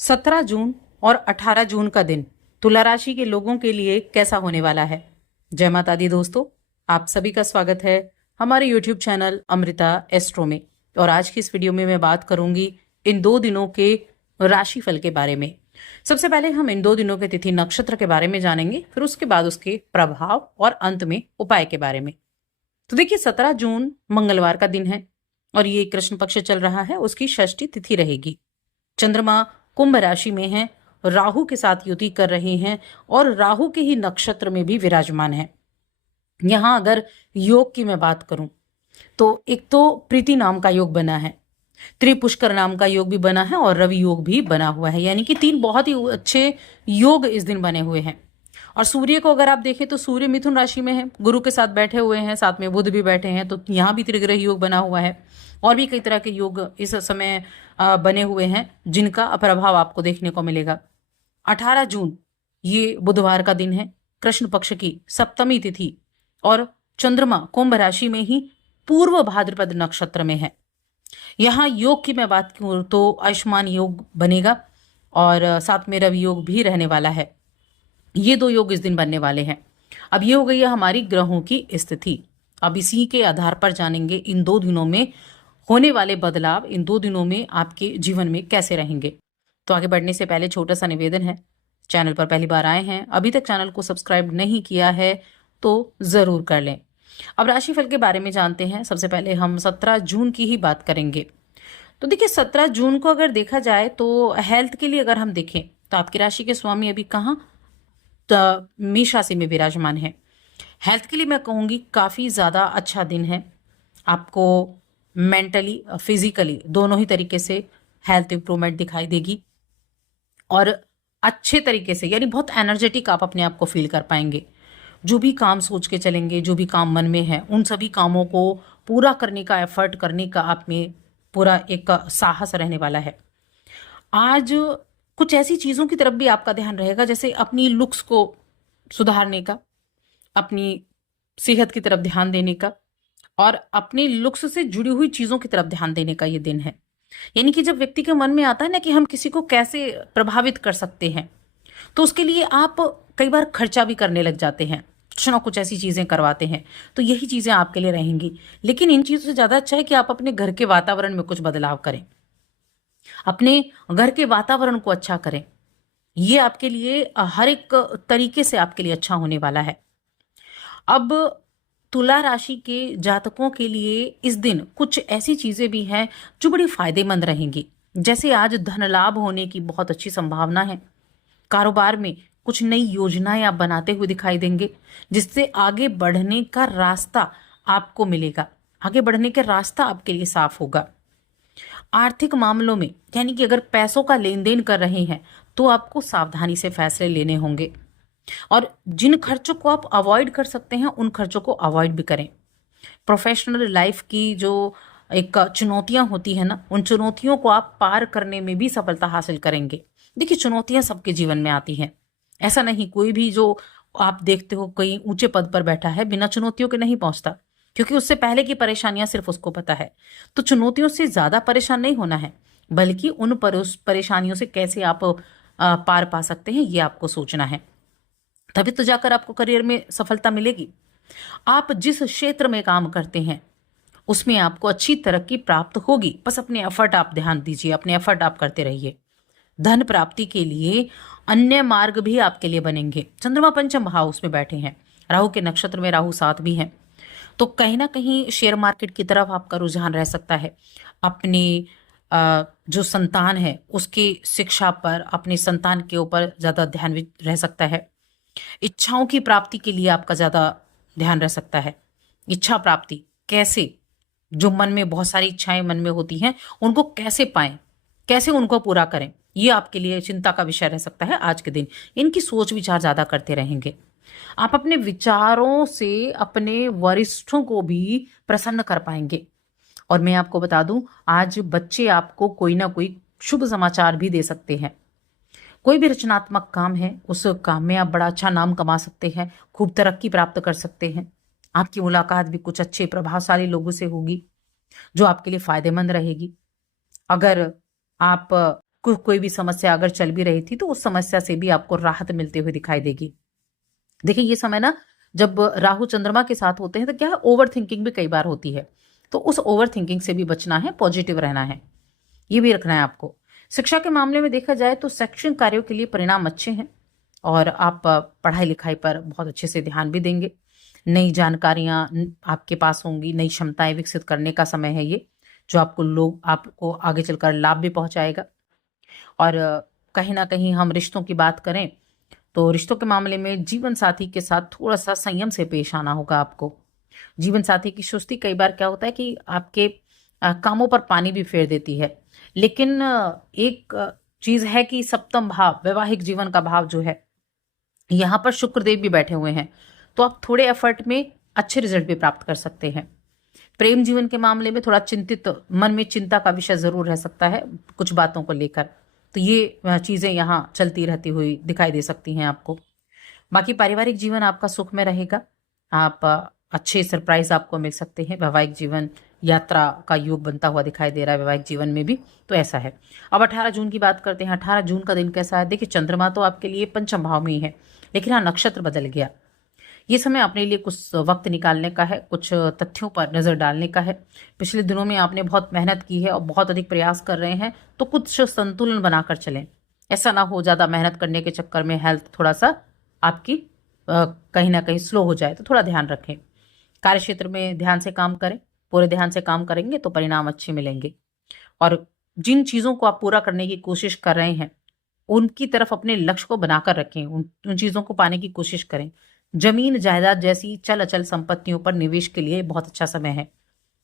17 जून और 18 जून का दिन तुला राशि के लोगों के लिए कैसा होने वाला है। जय माता दी दोस्तों, आप सभी का स्वागत है हमारे YouTube चैनल अमृता एस्ट्रो में। और आज की इस वीडियो में मैं बात करूंगी इन 2 दिनों के राशिफल के बारे में। सबसे पहले हम इन 2 दिनों के तिथि नक्षत्र के बारे में जानेंगे, फिर उसके बाद उसके प्रभाव और अंत में उपाय के बारे में। तो देखिए, 17 जून मंगलवार का दिन है और ये कृष्ण पक्ष चल रहा है, उसकी षष्ठी तिथि रहेगी। चंद्रमा कुंभ राशि में है, राहु के साथ युति कर रहे हैं और राहु के ही नक्षत्र में भी विराजमान है। यहां अगर योग की मैं बात करूं तो एक तो प्रीति नाम का योग बना है, त्रिपुष्कर नाम का योग भी बना है और रवि योग भी बना हुआ है, यानी कि 3 बहुत ही अच्छे योग इस दिन बने हुए हैं। और सूर्य को अगर आप देखें तो सूर्य मिथुन राशि में है, गुरु के साथ बैठे हुए हैं, साथ में बुध भी बैठे हैं, तो यहाँ भी त्रिग्रह योग बना हुआ है। और भी कई तरह के योग इस समय बने हुए हैं जिनका प्रभाव आपको देखने को मिलेगा। 18 जून ये बुधवार का दिन है, कृष्ण पक्ष की सप्तमी तिथि और चंद्रमा कुंभ राशि में ही पूर्व भाद्रपद नक्षत्र में है। यहाँ योग की मैं बात करूं तो आयुष्मान योग बनेगा और साथ में रवि योग भी रहने वाला है। ये 2 योग इस दिन बनने वाले हैं। अब ये हो गई है हमारी ग्रहों की स्थिति। अब इसी के आधार पर जानेंगे इन 2 दिनों में होने वाले बदलाव, इन 2 दिनों में आपके जीवन में कैसे रहेंगे। तो आगे बढ़ने से पहले छोटा सा निवेदन है, चैनल पर पहली बार आए हैं, अभी तक चैनल को सब्सक्राइब नहीं किया है तो जरूर कर लें। अब राशिफल के बारे में जानते हैं। सबसे पहले हम 17 जून की ही बात करेंगे। तो देखिए, 17 जून को अगर देखा जाए तो हेल्थ के लिए अगर हम देखें तो आपकी राशि के स्वामी अभी कहाँ, मेष राशि में विराजमान है। हेल्थ के लिए मैं कहूँगी काफ़ी ज़्यादा अच्छा दिन है। आपको मेंटली फिजिकली दोनों ही तरीके से हेल्थ इंप्रूवमेंट दिखाई देगी और अच्छे तरीके से, यानी बहुत एनर्जेटिक आप अपने आप को फील कर पाएंगे। जो भी काम सोच के चलेंगे, जो भी काम मन में है, उन सभी कामों को पूरा करने का, एफर्ट करने का आप में पूरा एक साहस रहने वाला है। आज कुछ ऐसी चीज़ों की तरफ भी आपका ध्यान रहेगा, जैसे अपनी लुक्स को सुधारने का, अपनी सेहत की तरफ ध्यान देने का और अपने लुक्स से जुड़ी हुई चीज़ों की तरफ ध्यान देने का ये दिन है। यानी कि जब व्यक्ति के मन में आता है ना कि हम किसी को कैसे प्रभावित कर सकते हैं, तो उसके लिए आप कई बार खर्चा भी करने लग जाते हैं, कुछ ना कुछ ऐसी चीज़ें करवाते हैं। तो यही चीज़ें आपके लिए रहेंगी। लेकिन इन चीज़ों से ज़्यादा अच्छा है कि आप अपने घर के वातावरण में कुछ बदलाव करें, अपने घर के वातावरण को अच्छा करें। ये आपके लिए हर एक तरीके से आपके लिए अच्छा होने वाला है। अब तुला राशि के जातकों के लिए इस दिन कुछ ऐसी चीजें भी हैं जो बड़ी फायदेमंद रहेंगी। जैसे आज धन लाभ होने की बहुत अच्छी संभावना है। कारोबार में कुछ नई योजनाएं आप बनाते हुए दिखाई देंगे, जिससे आगे बढ़ने का रास्ता आपको मिलेगा। आगे बढ़ने का रास्ता आपके लिए साफ होगा। आर्थिक मामलों में, यानी कि अगर पैसों का लेन देन कर रहे हैं तो आपको सावधानी से फैसले लेने होंगे और जिन खर्चों को आप अवॉइड कर सकते हैं उन खर्चों को अवॉइड भी करें। प्रोफेशनल लाइफ की जो एक चुनौतियां होती है ना, उन चुनौतियों को आप पार करने में भी सफलता हासिल करेंगे। देखिए, चुनौतियां सबके जीवन में आती हैं। ऐसा नहीं कोई भी जो आप देखते हो कहीं ऊंचे पद पर बैठा है बिना चुनौतियों के नहीं पहुंचता, क्योंकि उससे पहले की परेशानियां सिर्फ उसको पता है। तो चुनौतियों से ज्यादा परेशान नहीं होना है, बल्कि उन परेशानियों से कैसे आप पार पा सकते हैं ये आपको सोचना है। तभी तो जाकर आपको करियर में सफलता मिलेगी। आप जिस क्षेत्र में काम करते हैं उसमें आपको अच्छी तरक्की प्राप्त होगी। बस अपने एफर्ट आप ध्यान दीजिए, अपने एफर्ट आप करते रहिए। धन प्राप्ति के लिए अन्य मार्ग भी आपके लिए बनेंगे। चंद्रमा पंचम हाउस में बैठे हैं, राहु के नक्षत्र में राहु साथ भी हैं, तो कहीं ना कहीं शेयर मार्केट की तरफ आपका रुझान रह सकता है। अपनी जो संतान है उसकी शिक्षा पर, अपनी संतान के ऊपर ज्यादा ध्यान भी रह सकता है। इच्छाओं की प्राप्ति के लिए आपका ज्यादा ध्यान रह सकता है। इच्छा प्राप्ति कैसे, जो मन में बहुत सारी इच्छाएं मन में होती हैं उनको कैसे पाएं, कैसे उनको पूरा करें, ये आपके लिए चिंता का विषय रह सकता है। आज के दिन इनकी सोच विचार ज्यादा करते रहेंगे। आप अपने विचारों से अपने वरिष्ठों को भी प्रसन्न कर पाएंगे। और मैं आपको बता दूं, आज बच्चे आपको कोई ना कोई शुभ समाचार भी दे सकते हैं। कोई भी रचनात्मक काम है उस काम में आप बड़ा अच्छा नाम कमा सकते हैं, खूब तरक्की प्राप्त कर सकते हैं। आपकी मुलाकात भी कुछ अच्छे प्रभावशाली लोगों से होगी जो आपके लिए फायदेमंद रहेगी। अगर आप कोई भी समस्या अगर चल भी रही थी तो उस समस्या से भी आपको राहत मिलते हुए दिखाई देगी। देखिए ये समय ना जब राहु चंद्रमा के साथ होते हैं तो क्या है, ओवर थिंकिंग भी कई बार होती है, तो उस ओवर थिंकिंग से भी बचना है, पॉजिटिव रहना है, ये भी रखना है आपको। शिक्षा के मामले में देखा जाए तो शैक्षणिक कार्यों के लिए परिणाम अच्छे हैं और आप पढ़ाई लिखाई पर बहुत अच्छे से ध्यान भी देंगे। नई जानकारियां आपके पास होंगी, नई क्षमताएं विकसित करने का समय है ये, जो आपको आगे चलकर लाभ भी पहुंचाएगा। और कहीं ना कहीं हम रिश्तों की बात करें तो रिश्तों के मामले में जीवन साथी के साथ थोड़ा सा संयम से पेश आना होगा आपको। जीवन साथी की सुस्ती कई बार क्या होता है कि आपके कामों पर पानी भी फेर देती है। लेकिन एक चीज है कि सप्तम भाव, वैवाहिक जीवन का भाव जो है, यहाँ पर शुक्रदेव भी बैठे हुए हैं, तो आप थोड़े एफर्ट में अच्छे रिजल्ट भी प्राप्त कर सकते हैं। प्रेम जीवन के मामले में थोड़ा चिंतित, मन में चिंता का विषय जरूर रह सकता है कुछ बातों को लेकर, तो ये चीजें यहाँ चलती रहती हुई दिखाई दे सकती हैं आपको। बाकी पारिवारिक जीवन आपका सुख में रहेगा, आप अच्छे सरप्राइज आपको मिल सकते हैं। वैवाहिक जीवन, यात्रा का योग बनता हुआ दिखाई दे रहा है वैवाहिक जीवन में भी, तो ऐसा है। अब 18 जून की बात करते हैं। 18 जून का दिन कैसा है? देखिए चंद्रमा तो आपके लिए पंचम भाव में ही है, लेकिन हाँ नक्षत्र बदल गया। ये समय अपने लिए कुछ वक्त निकालने का है, कुछ तथ्यों पर नजर डालने का है। पिछले दिनों में आपने बहुत मेहनत की है और बहुत अधिक प्रयास कर रहे हैं, तो कुछ संतुलन बनाकर चलें। ऐसा ना हो ज्यादा मेहनत करने के चक्कर में हेल्थ थोड़ा सा आपकी कहीं ना कहीं स्लो हो जाए, तो थोड़ा ध्यान रखें। कार्य क्षेत्र में ध्यान से काम करें, पूरे ध्यान से काम करेंगे तो परिणाम अच्छे मिलेंगे। और जिन चीजों को आप पूरा करने की कोशिश कर रहे हैं उनकी तरफ अपने लक्ष्य को बनाकर रखें, उन चीजों को पाने की कोशिश करें। जमीन जायदाद जैसी चल अचल संपत्तियों पर निवेश के लिए बहुत अच्छा समय है।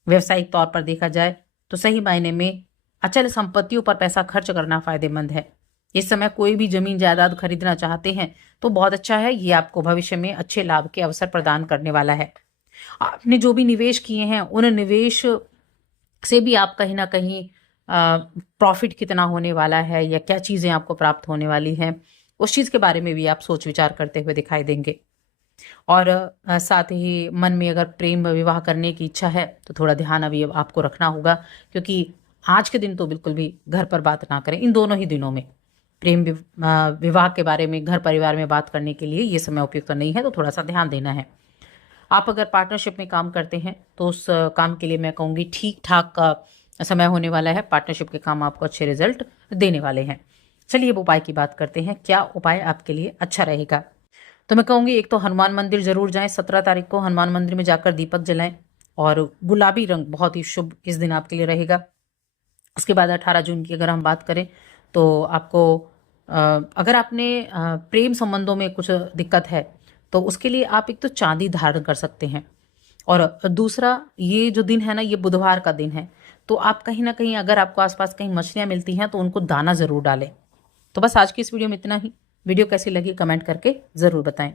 व्यवसायिक तौर पर देखा जाए तो सही मायने में अचल संपत्तियों पर पैसा खर्च करना फायदेमंद है। इस समय कोई भी जमीन जायदाद खरीदना चाहते हैं तो बहुत अच्छा है, ये आपको भविष्य में अच्छे लाभ के अवसर प्रदान करने वाला है। आपने जो भी निवेश किए हैं उन निवेश से भी आप कहीं ना कहीं प्रॉफिट कितना होने वाला है या क्या चीजें आपको प्राप्त होने वाली हैं, उस चीज के बारे में भी आप सोच विचार करते हुए दिखाई देंगे। और साथ ही मन में अगर प्रेम विवाह करने की इच्छा है तो थोड़ा ध्यान अभी आपको रखना होगा, क्योंकि आज के दिन तो बिल्कुल भी घर पर बात ना करें। इन दोनों ही दिनों में प्रेम विवाह के बारे में घर परिवार में बात करने के लिए ये समय उपयुक्त नहीं है, तो थोड़ा सा ध्यान देना है। आप अगर पार्टनरशिप में काम करते हैं तो उस काम के लिए मैं कहूँगी ठीक ठाक का समय होने वाला है। पार्टनरशिप के काम आपको अच्छे रिजल्ट देने वाले हैं। चलिए अब उपाय की बात करते हैं, क्या उपाय आपके लिए अच्छा रहेगा। तो मैं कहूँगी एक तो हनुमान मंदिर जरूर जाएं। 17 तारीख को हनुमान मंदिर में जाकर दीपक जलाएं और गुलाबी रंग बहुत ही शुभ इस दिन आपके लिए रहेगा। उसके बाद 18 जून की अगर हम बात करें तो आपको अगर आपने प्रेम संबंधों में कुछ दिक्कत है तो उसके लिए आप एक तो चांदी धारण कर सकते हैं। और दूसरा ये जो दिन है ना, ये बुधवार का दिन है, तो आप कहीं ना कहीं अगर आपको आसपास कहीं मछलियां मिलती हैं तो उनको दाना जरूर डालें। तो बस आज की इस वीडियो में इतना ही। वीडियो कैसी लगी कमेंट करके जरूर बताएं।